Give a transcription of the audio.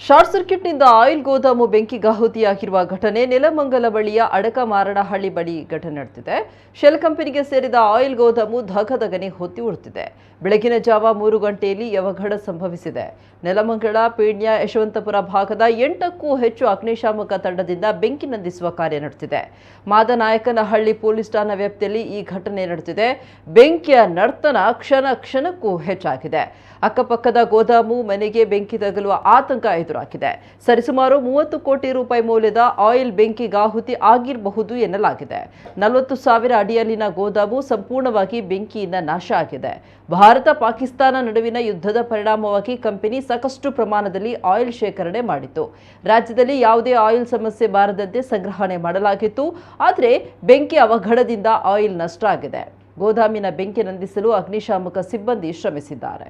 Short ಸರ್ಕ್ಯೂಟ್ನಿಂದ oil ಗೋದಾಮು ಬೆಂಕಿಗಾಹುತಿಯಾಗಿರುವ ಘಟನೆ ನೆಲಮಂಗಲ ಬಳಿಯ ಅಡಕಮಾರನಹಳ್ಳಿ ಬಳಿ ಘಟನೆ ನಡೆದಿದೆ. ಶೆಲ್ ಕಂಪನಿಗೆ ಸೇರಿದ ಆಯಿಲ್ ಗೋದಾಮು ಧಗಧಗನೆ ಹೊತ್ತಿ ಉರಿದಿದೆ. ಬೆಳಗಿನ ಜಾವ 3 ಗಂಟೆಯಲ್ಲಿ ಅವಘಡ ಸಂಭವಿಸಿದೆ. ನೆಲಮಂಗಲ, ಪೀಣ್ಯ, ಯಶವಂತಪುರ ಭಾಗದ 8ಕ್ಕೂ ಹೆಚ್ಚು ಅಗ್ನಿಶಾಮಕ ತಂಡದಿಂದ ಬೆಂಕಿ ನಂದಿಸುವ ಕಾರ್ಯ ನಡೆದಿದೆ. ಮಾದನಾಯಕನಹಳ್ಳಿ ಪೊಲೀಸ್ ಠಾಣಾ ವ್ಯಾಪ್ತಿಯಲ್ಲಿ ಈ ಘಟನೆ ನಡೆದಿದೆ. ಬೆಂಕಿಯ ನರ್ತನ ಕ್ಷಣ ಕ್ಷಣಕ್ಕೂ ಹೆಚ್ಚಾಗಿದೆ. ಅಕ್ಕಪಕ್ಕದ ಗೋದಾಮು ಮನೆಗೆ ಬೆಂಕಿ ತಗುಲುವ ಆತಂಕ ಎದುರಾಗಿದೆ. ಸರಿಸುಮಾರು 30 ಕೋಟಿ ರೂಪಾಯಿ ಮೌಲ್ಯದ ಆಯಿಲ್ ಬೆಂಕಿಗಾಹುತಿ ಆಗಿರಬಹುದು ಎನ್ನಲಾಗಿದೆ. 40,000 ಅಡಿಯಲ್ಲಿನ ಗೋದಾಮು ಸಂಪೂರ್ಣವಾಗಿ ಬೆಂಕಿಯಿಂದ ನಾಶ ಆಗಿದೆ. ಭಾರತ ಪಾಕಿಸ್ತಾನ ನಡುವಿನ ಯುದ್ಧದ ಪರಿಣಾಮವಾಗಿ ಕಂಪನಿ ಸಾಕಷ್ಟು ಪ್ರಮಾಣದಲ್ಲಿ ಆಯಿಲ್ ಶೇಖರಣೆ ಮಾಡಿತ್ತು. ರಾಜ್ಯದಲ್ಲಿ ಯಾವುದೇ ಆಯಿಲ್ ಸಮಸ್ಯೆ ಬಾರದಂತೆ ಸಂಗ್ರಹಣೆ ಮಾಡಲಾಗಿತ್ತು. ಆದರೆ ಬೆಂಕಿ ಅವಘಡದಿಂದ ಆಯಿಲ್ ನಷ್ಟ ಆಗಿದೆ. ಗೋದಾಮಿನ ಬೆಂಕಿ ನಂದಿಸಲು ಅಗ್ನಿಶಾಮಕ ಸಿಬ್ಬಂದಿ ಶ್ರಮಿಸಿದ್ದಾರೆ.